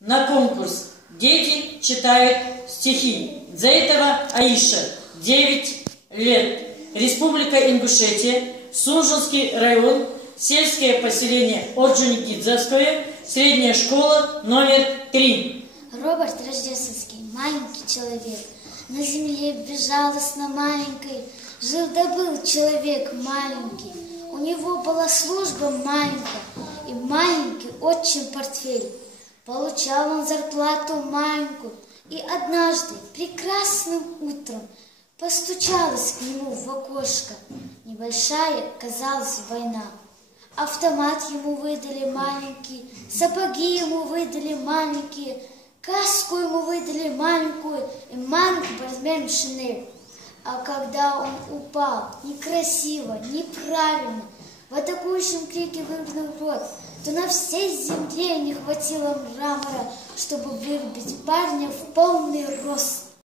на конкурс «Дети читают стихи». Дзейтова Аиша, 9 лет. Республика Ингушетия, Сунжинский район, сельское поселение Орджоникидзевское, средняя школа номер 3. Роберт Рождественский, маленький человек, на земле безжалостно маленькой жил-добыл человек маленький. У него была служба маленькая и маленький отчим портфель. Получал он зарплату маленькую, и однажды прекрасным утром постучалась к нему в окошко небольшая, казалось, война. Автомат ему выдали маленький, сапоги ему выдали маленькие, каску ему выдали маленькую и маленькую по размеру шинель. А когда он упал некрасиво, неправильно, в атакующем крике выгнул рот, то на всей земле не хватило мрамора, чтобы вырубить парня в полный рост.